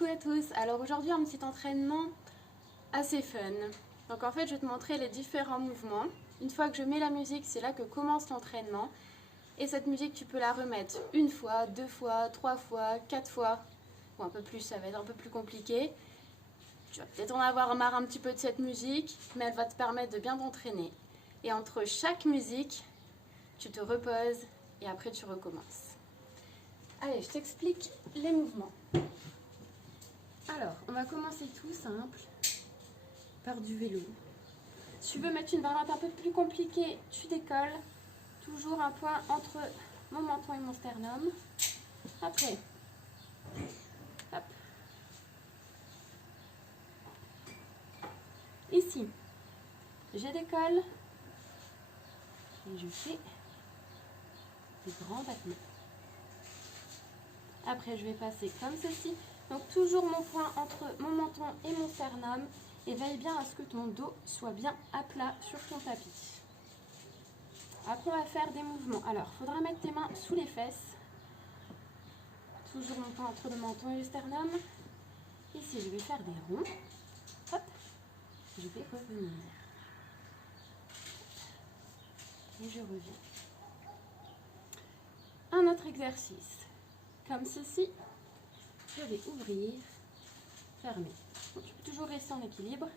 Coucou à tous, alors aujourd'hui un petit entraînement assez fun. Donc en fait je vais te montrer les différents mouvements. Une fois que je mets la musique, c'est là que commence l'entraînement. Et cette musique tu peux la remettre une fois, deux fois, trois fois, quatre fois. Ou un peu plus, ça va être un peu plus compliqué. Tu vas peut-être en avoir marre un petit peu de cette musique, mais elle va te permettre de bien t'entraîner. Et entre chaque musique, tu te reposes et après tu recommences. Allez, je t'explique les mouvements. Alors, on va commencer tout simple par du vélo. Si tu veux mettre une variante un peu plus compliquée, tu décolles. Toujours un point entre mon menton et mon sternum. Après, hop. Ici, je décolle et je fais des grands battements. Après, je vais passer comme ceci. Donc, toujours mon point entre mon menton et mon sternum. Et veille bien à ce que ton dos soit bien à plat sur ton tapis. Après, on va faire des mouvements. Alors, il faudra mettre tes mains sous les fesses. Toujours mon point entre le menton et le sternum. Ici, je vais faire des ronds. Hop, je vais revenir. Et je reviens. Un autre exercice. Comme ceci, je vais ouvrir, fermer. Donc, tu peux toujours rester en équilibre.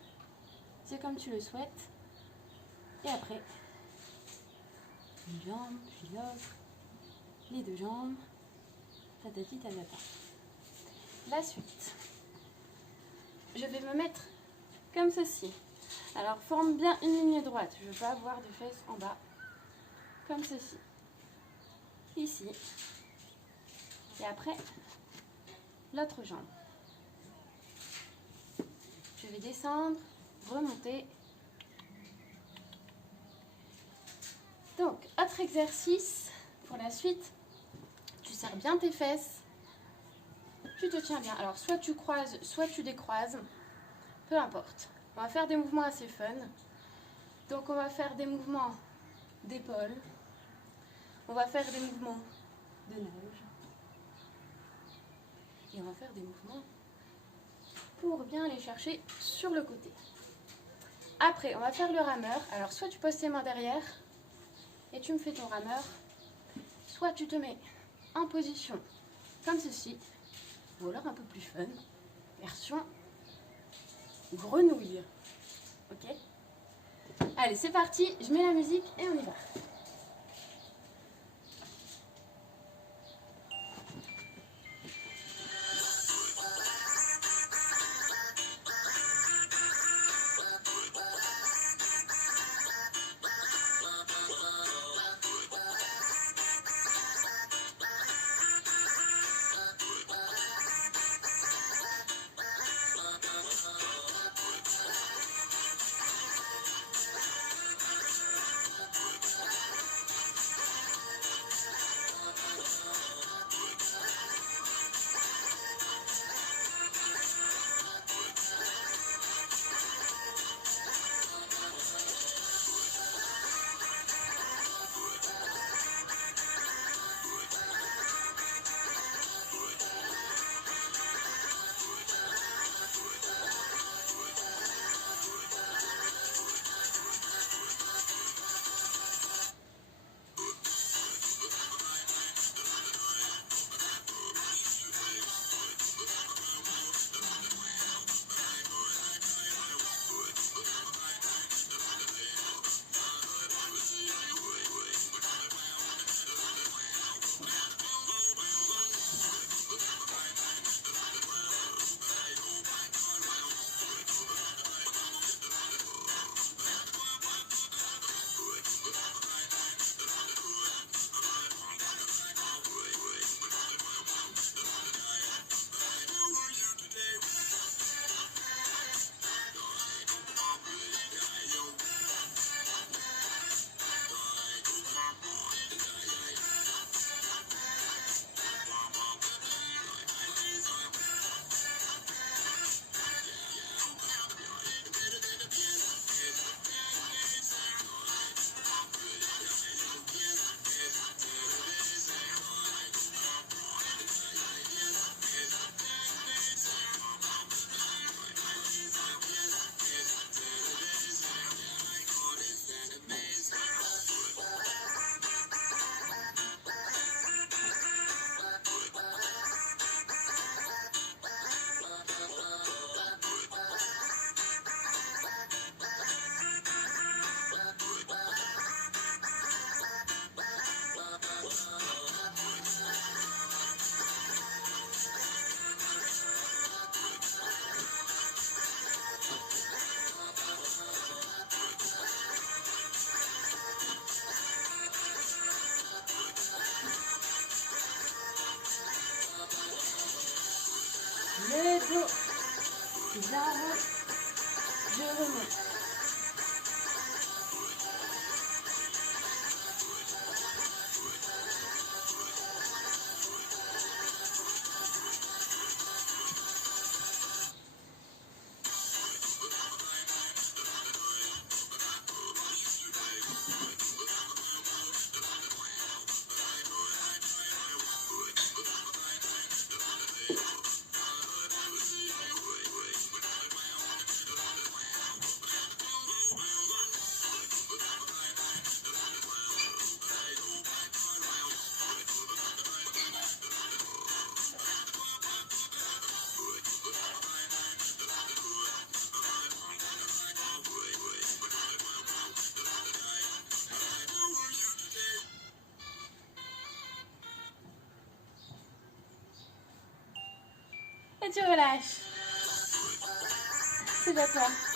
C'est comme tu le souhaites. Et après, une jambe, puis l'autre, les deux jambes, tatati tatata. La suite, je vais me mettre comme ceci. Alors, forme bien une ligne droite. Je ne veux pas avoir de fesses en bas. Comme ceci. Ici. Et après, l'autre jambe. Je vais descendre, remonter. Donc, autre exercice pour la suite. Tu serres bien tes fesses. Tu te tiens bien. Alors, soit tu croises, soit tu décroises. Peu importe. On va faire des mouvements assez fun. Donc, on va faire des mouvements d'épaule. On va faire des mouvements de nage. Et on va faire des mouvements pour bien aller chercher sur le côté. Après, on va faire le rameur. Alors, soit tu poses tes mains derrière et tu me fais ton rameur. Soit tu te mets en position comme ceci. Ou alors un peu plus fun, version grenouille. Ok? Allez, c'est parti. Je mets la musique et on y va. le dos, j'avance, je remonte. Et tu relâches. C'est à toi.